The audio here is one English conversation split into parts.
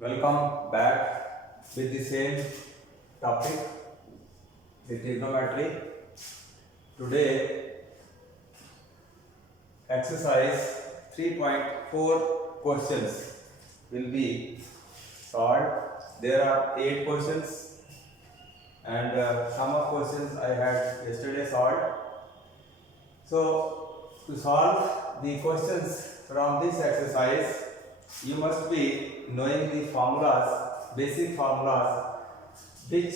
Welcome back with the same topic, the trigonometry. Today, exercise 3.4 questions will be solved. There are 8 questions, and some of questions I had yesterday solved. So, to solve the questions from this exercise, you must be knowing the formulas, basic formulas, which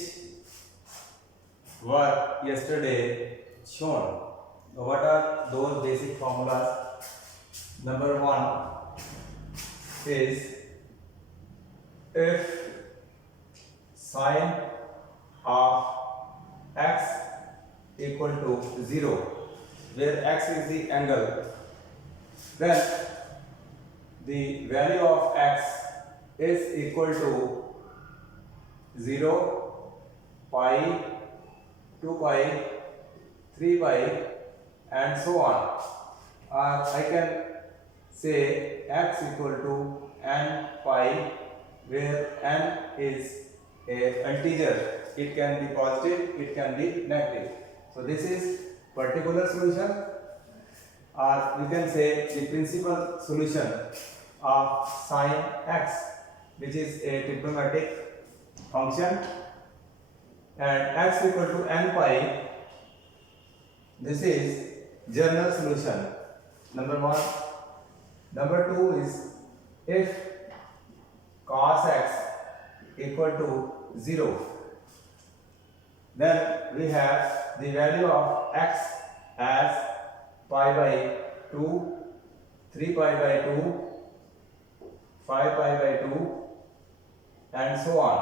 were yesterday shown. What are those basic formulas? Number one is if sine of x equal to 0, where x is the angle, then the value of x is equal to 0, pi, 2 pi, 3 pi, and so on. Or I can say x equal to n pi, where n is a integer. It can be positive, it can be negative. So this is particular solution, or you can say the principal solution of sine x, which is a trigonometric function, and x equal to n pi. This is general solution. Number one. Number two is if cos x equal to 0, then we have the value of x as pi by 2, 3 pi by 2, 5 pi by 2, and so on.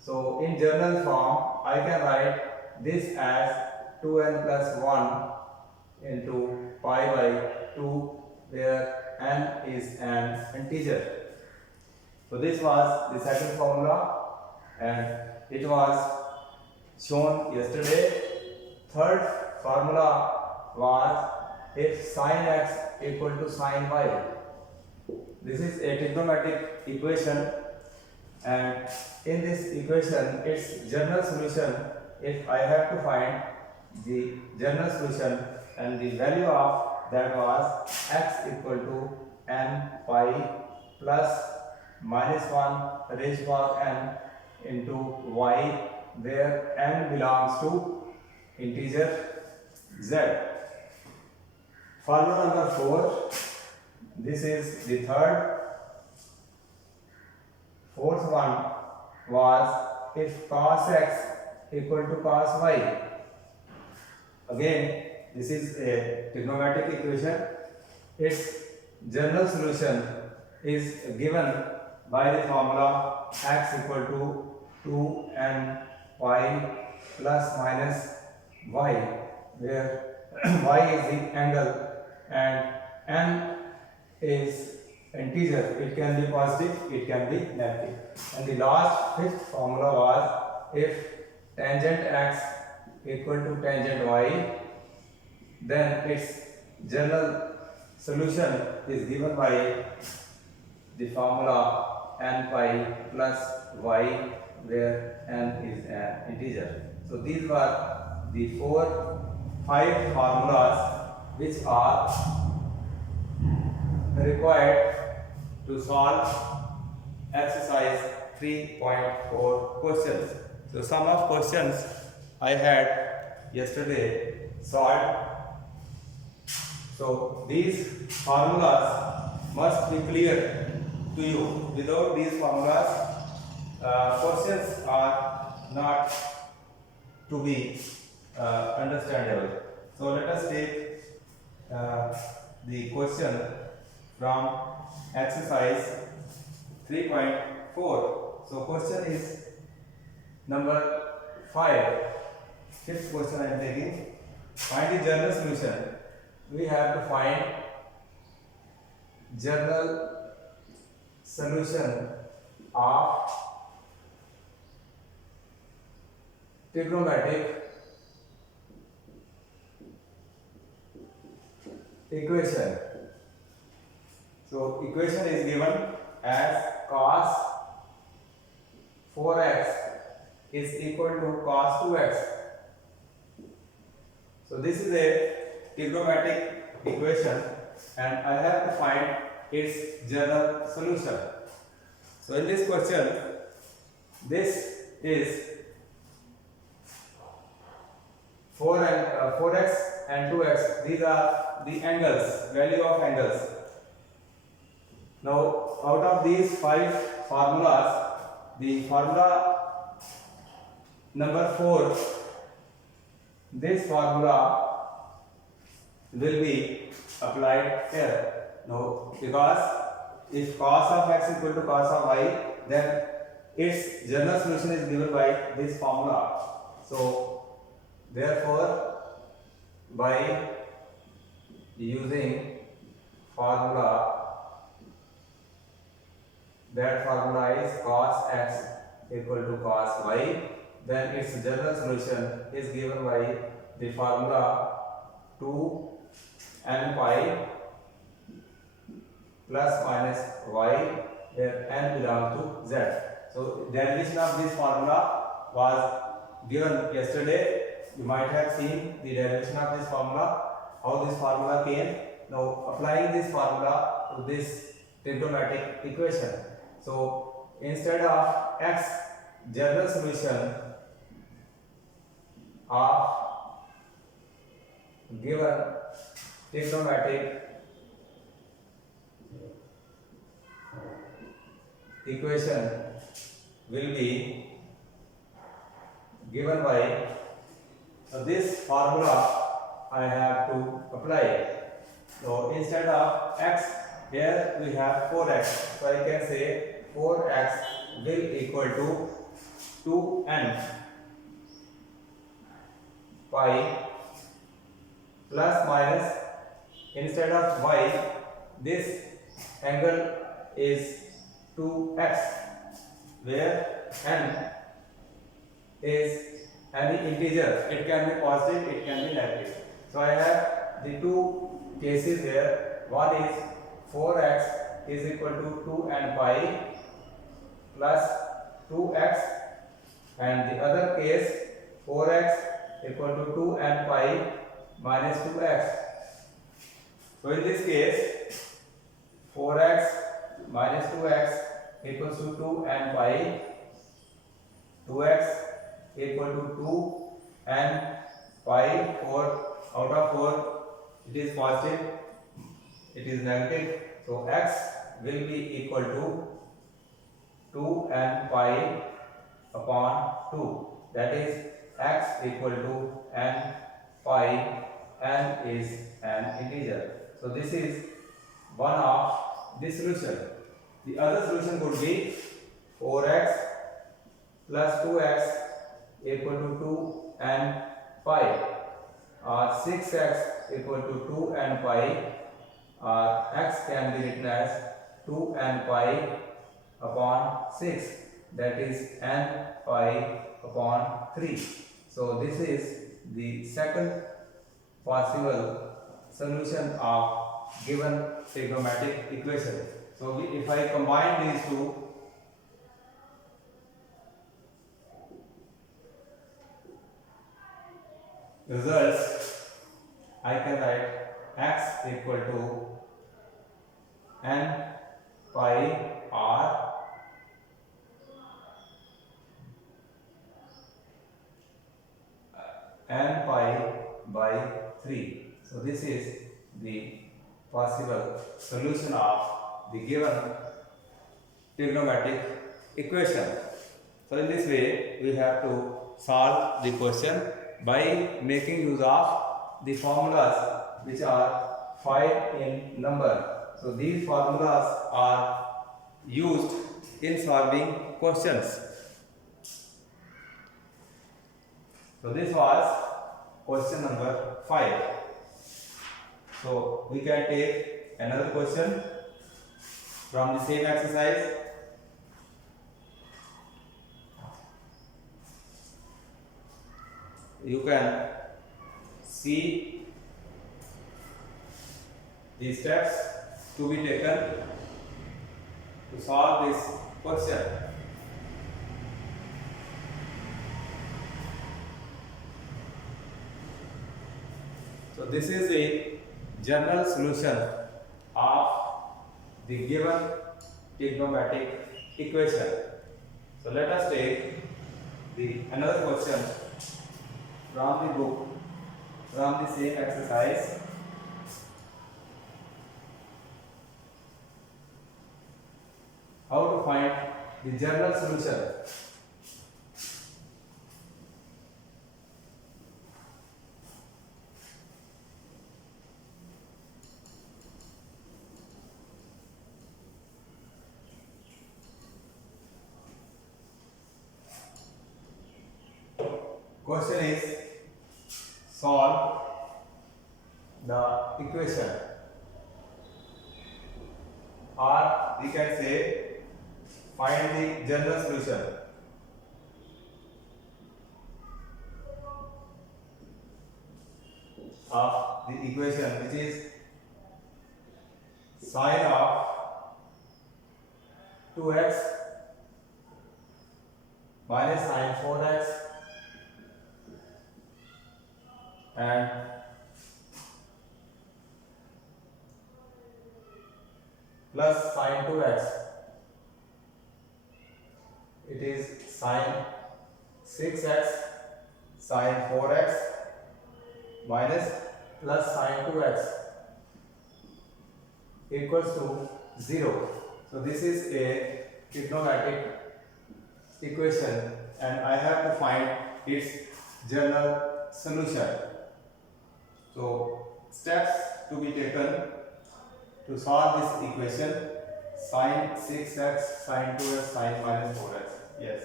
So in general form, I can write this as 2n plus 1 into pi by 2, where n is an integer. So this was the second formula, and it was shown yesterday. Third formula was if sine x equal to sine y. This is a trigonometric equation, and in this equation its general solution, if I have to find the general solution, and the value of that was x equal to n pi plus minus 1 raised to power n into y, where n belongs to integer z. Formula number 4, this is the third. Fourth one was if cos x equal to cos y. Again, this is a trigonometric equation. Its general solution is given by the formula x equal to 2n pi plus minus y, where y is the angle and n is integer. It can be positive, it can be negative. And the last, fifth formula was if tangent x equal to tangent y, then its general solution is given by the formula n pi plus y, where n is an integer. So these were the 5 formulas which are required to solve exercise 3.4 questions. So some of questions I had yesterday solved. So these formulas must be clear to you. Without these formulas, questions are not to be understandable. So let us take the question from exercise 3.4. So question is number 5. Fifth question I am taking. Find the general solution. We have to find general solution of trigonometric equation. So equation is given as cos 4x is equal to cos 2x. So this is a trigonometric equation and I have to find its general solution. So in this question, this is 4x and 2x. These are the angles, value of angles. Now out of these 5 formulas, the formula number 4, this formula will be applied here. Now because if cos of x is equal to cos of y, then its general solution is given by this formula. So therefore, by using formula, that formula is cos x equal to cos y, then its general solution is given by the formula 2n pi plus minus y, where n belongs to z. So derivation of this formula was given yesterday. You might have seen the derivation of this formula, how this formula came. Now applying this formula to this trigonometric equation. So instead of x, general solution of given trigonometric equation will be given by this formula I have to apply. So instead of x, here we have 4x. So I can say 4x will equal to 2n pi plus minus, instead of y, this angle is 2x, where n is any integer. It can be positive, it can be negative. So I have the two cases here. One is 4x is equal to 2n pi plus 2x, and the other case 4x equal to 2n pi minus 2x. So in this case 4x minus 2x equals to 2n pi, 2x equal to 2n pi, 4 out of 4 it is positive, it is negative. So x will be equal to 2n pi upon 2, that is x equal to n pi, n is an integer. So this is one of the solution. The other solution would be 4x plus 2x equal to 2n pi, or 6x equal to 2n pi, or x can be written as 2n pi upon 6, that is n pi upon 3. So this is the second possible solution of given trigonometric equation. So if I combine these two, results, I can write x equal to n pi r n pi by 3. So this is the possible solution of the given trigonometric equation. So in this way we have to solve the question by making use of the formulas which are 5 in number. So these formulas are used in solving questions. So this was question number 5. So we can take another question from the same exercise. You can see the steps to be taken to solve this question. So this is the general solution of the given trigonometric equation. So let us take the another question from the book, from the same exercise. How to find the general solution? Question is, solve the equation, or we can say find the general solution of the equation, which is sine of 2x minus sine 4x and plus sine 2x. It is sine 6x sine 4x minus plus sine 2x equals to 0. So this is a trigonometric equation and I have to find its general solution. So steps to be taken to solve this equation: sine 6x sine 2x sine minus 4x. Yes.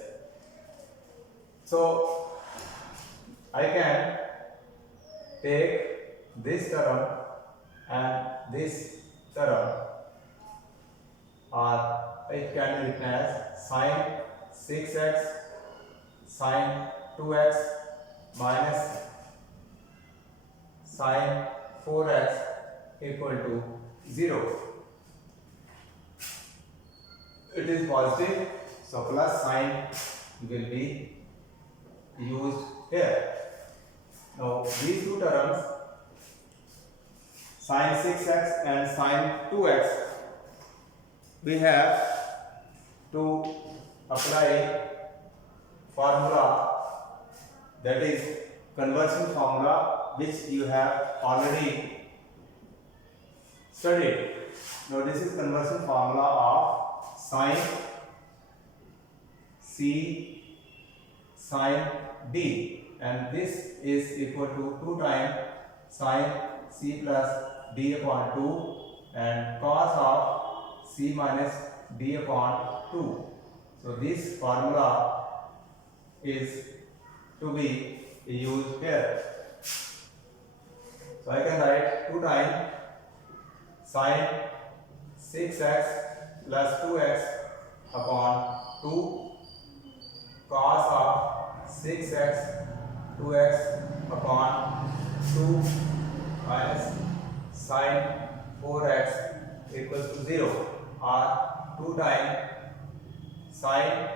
So I can take this term and this term, or it can be written as sine 6x sine 2x minus sine 4x equal to 0. It is positive, so plus sign will be used here. Now these two terms, sine 6x and sine 2x, we have to apply formula, that is conversion formula, which you have already studied. Now this is conversion formula of sine C sine D, and this is equal to 2 times sine C plus D upon 2 and cos of C minus D upon 2. So this formula is to be used here. So I can write 2 times sine 6x plus 2x upon 2 cos of 6x 2x upon 2 minus sine 4x equals to 0, or 2 times sine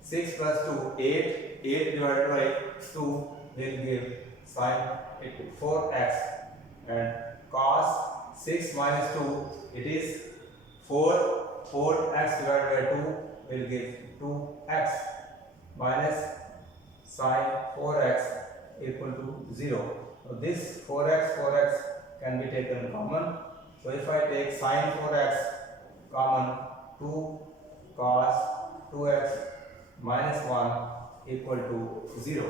6 plus 2 8, 8 divided by 2 will give sine 4x, and cos 6 minus 2, it is 4, 4x divided by 2 will give 2x minus sine 4x equal to 0. So this 4x can be taken common. So if I take sine 4x common, 2 cos 2x minus 1 equal to 0.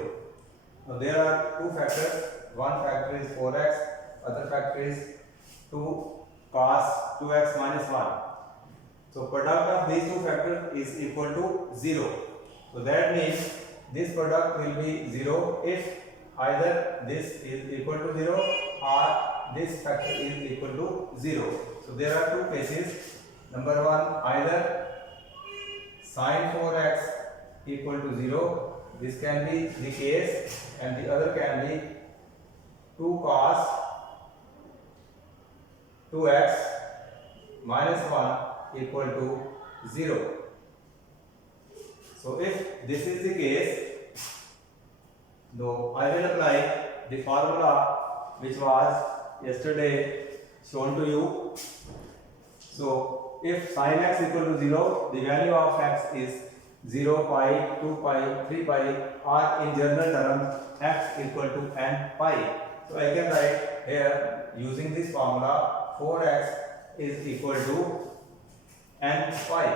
Now there are two factors. One factor is 4x, other factor is 2 cos 2x minus 1. So product of these two factors is equal to 0. So that means this product will be 0 if either this is equal to 0 or this factor is equal to 0. So there are two cases. Number one, either sine 4x equal to 0. This can be the case, and the other can be 2 cos 2x minus 1 equal to 0. So if this is the case, though I will apply the formula which was yesterday shown to you. So if sin x equal to 0, the value of x is 0, pi, 2 pi, 3 pi, or in general terms x equal to n pi. So I can write here using this formula 4x is equal to n pi,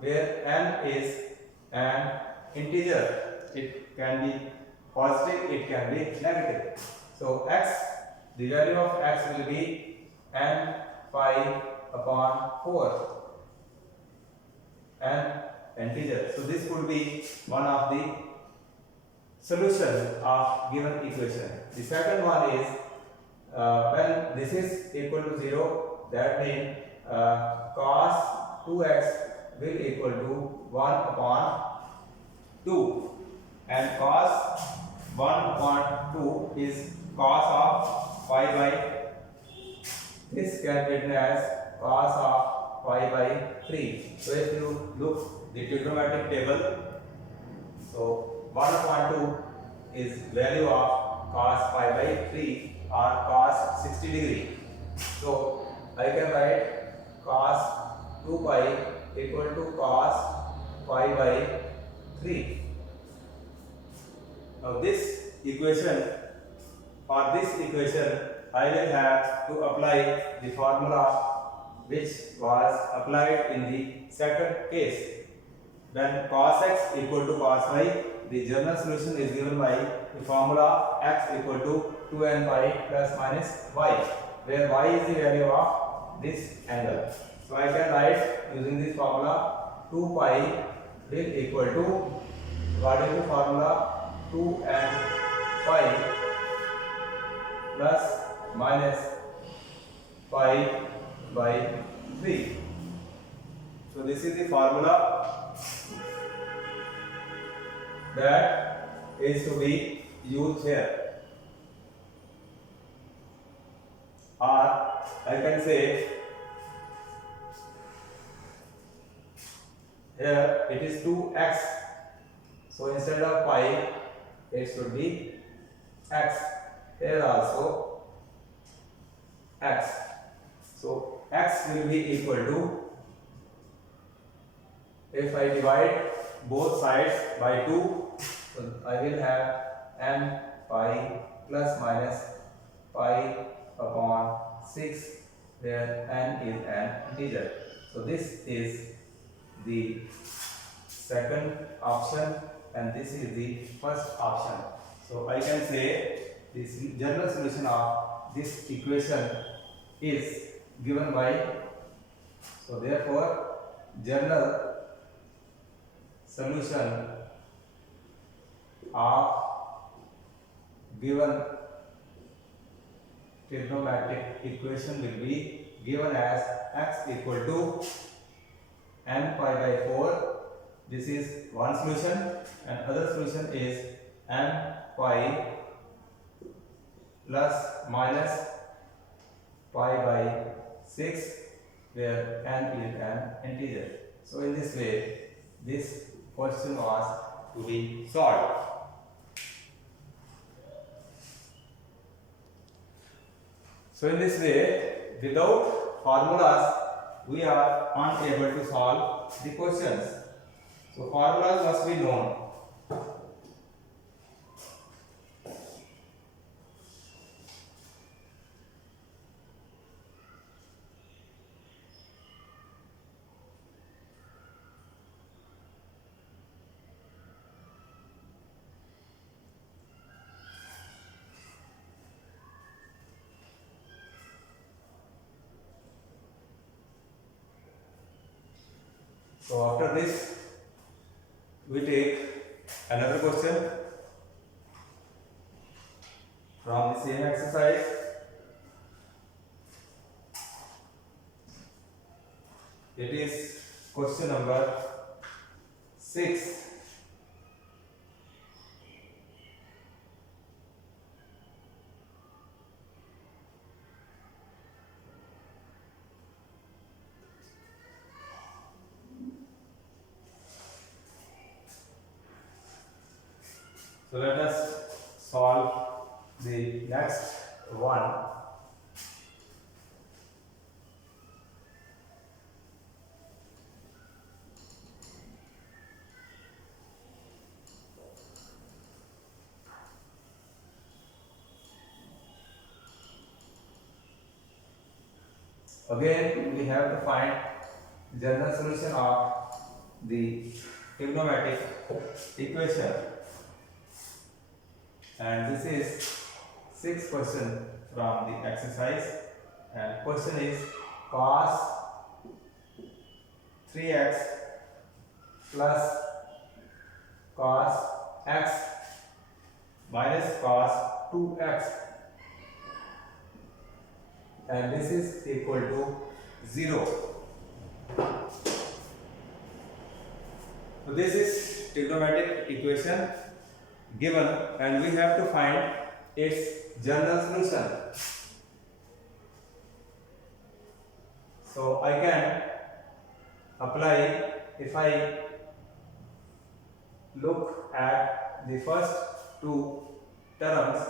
where n is an integer. It can be positive, it can be negative. So x, the value of x will be n pi upon 4, an integer. So this could be one of the solution of given equation. The second one is when this is equal to 0, that means cos 2x will equal to 1 upon 2, and cos 1 upon 2 is cos of pi by, this can be written as cos of pi by 3. So if you look the trigonometric table, so 1 upon 2 is value of cos pi by 3 or cos 60 degree. So I can write cos 2 pi equal to cos pi by 3. Now this equation, for this equation I will have to apply the formula which was applied in the second case. When cos x equal to cos y, the general solution is given by the formula x equal to 2n pi plus minus y, where y is the value of this angle. So I can write using this formula 2 pi will equal to, according to formula, 2n pi plus minus pi by 3. So this is the formula that is to be used here, or I can say here it is 2x, so instead of pi it should be x, here also x. So x will be equal to, if I divide both sides by 2, so I will have n pi plus minus pi upon 6, where n is an integer. So this is the second option and this is the first option. So I can say this general solution of this equation is given by, so therefore general solution of given trigonometric equation will be given as x equal to n pi by 4. This is one solution, and other solution is n pi plus minus pi by 6, where n is an integer. So in this way this question was to be solved. So in this way, without formulas we are unable to solve the questions. So formulas must be known. So after this we take another question from the same exercise. It is question number 6. So let us solve the next one. Again, we have to find general solution of the trigonometric equation, and this is 6th question from the exercise, and question is cos 3x plus cos x minus cos 2x, and this is equal to 0. So this is trigonometric equation given, and we have to find its general solution. So I can apply, if I look at the first two terms.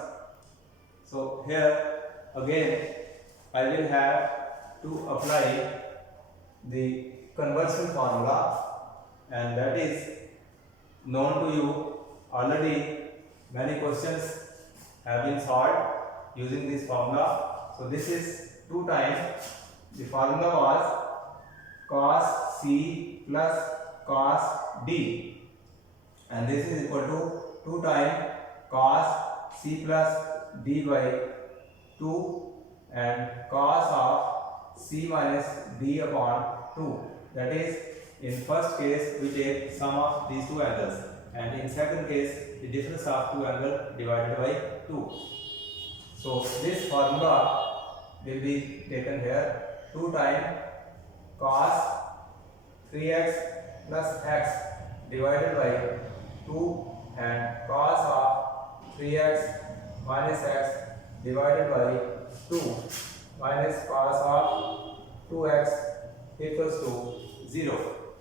So here again I will have to apply the conversion formula, and that is known to you already. Many questions have been solved using this formula. So this is 2 times, the formula was cos C plus cos D, and this is equal to 2 times cos C plus D by 2 and cos of C minus D upon 2. That is, in first case we take sum of these two angles, and in second case the difference of two angles divided by 2. So this formula will be taken here, 2 times cos 3x plus x divided by 2 and cos of 3x minus x divided by 2 minus cos of 2x equals to 0.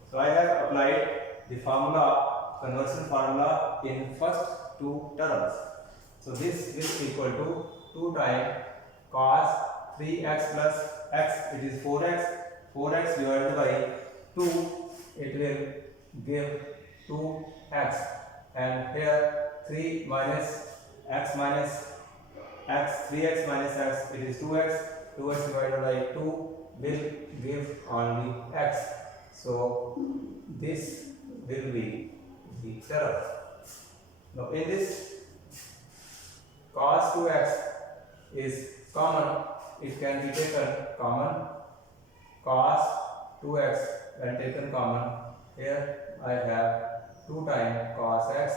So I have applied the formula, conversion formula, in first two terms. So this will equal to 2 times cos 3x plus x, it is 4x, 4x divided by 2, it will give 2x, and here 3 minus x minus x, 3x minus x, it is 2x, 2x divided by 2 will give only x. So this will be the term. Now in this, cos 2x is common, it can be taken common, cos 2x when taken common, here I have 2 times cos x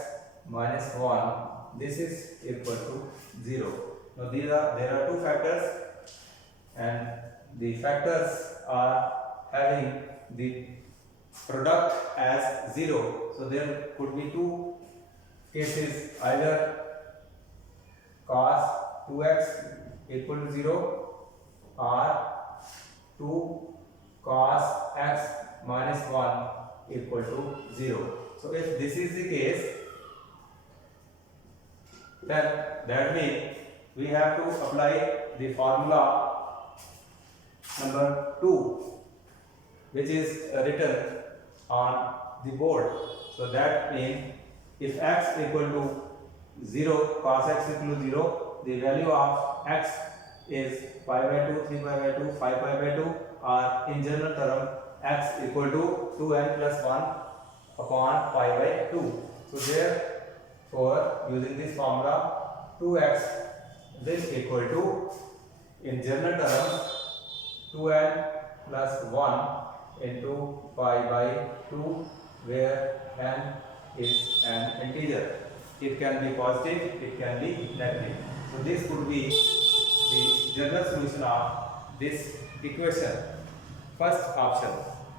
minus 1, this is equal to 0. Now there are two factors, and the factors are having the product as 0. So there could be two cases, either cos 2x equal to 0 or 2 cos x minus 1 equal to 0. So if this is the case, then that means we have to apply the formula number 2, which is written on the board. So that means if x equal to 0, cos x equal to 0, the value of x is pi by 2, 3 pi by 2, 5 pi by 2, or in general term x equal to 2n plus 1 upon pi by 2. So therefore, using this formula, 2x will equal to, in general terms, 2n plus 1 into pi by 2, where n is an integer. It can be positive, it can be negative. So this could be the general solution of this equation, first option.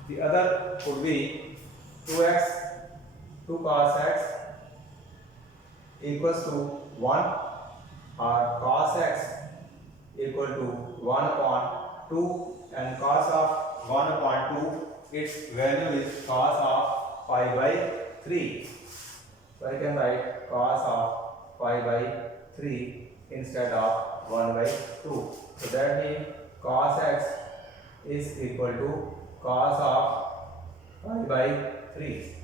The other could be 2x, 2 cos x equals to 1, or cos x equal to 1 upon 2, and cos of 1 upon 2, its value is cos of pi by 3. So I can write cos of pi by 3 instead of 1 by 2. So that means cos x is equal to cos of pi by 3.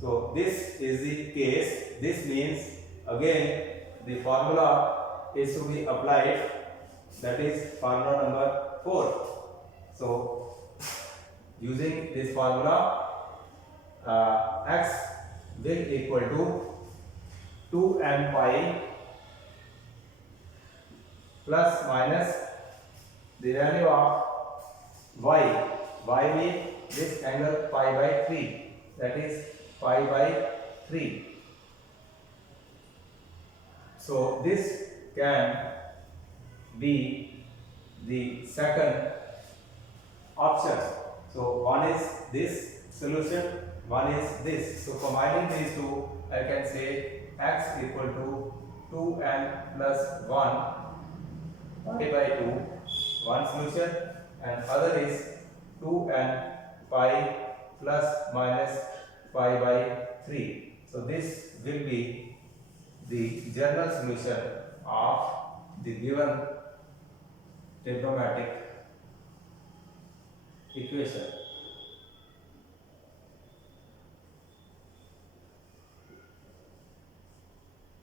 So this is the case. This means again the formula is to be applied, that is formula number 4. So using this formula, x will equal to 2m pi plus minus the value of y. Y means this angle pi by 3, that is pi by 3. So this can be the second option. So one is this solution, one is this. So combining these two, I can say x equal to 2n plus 1 pi by 2, one solution, and other is 2n pi plus minus pi by 3. So this will be the general solution of the given trigonometric equation.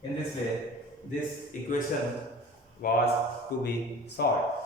In this way, this equation was to be solved.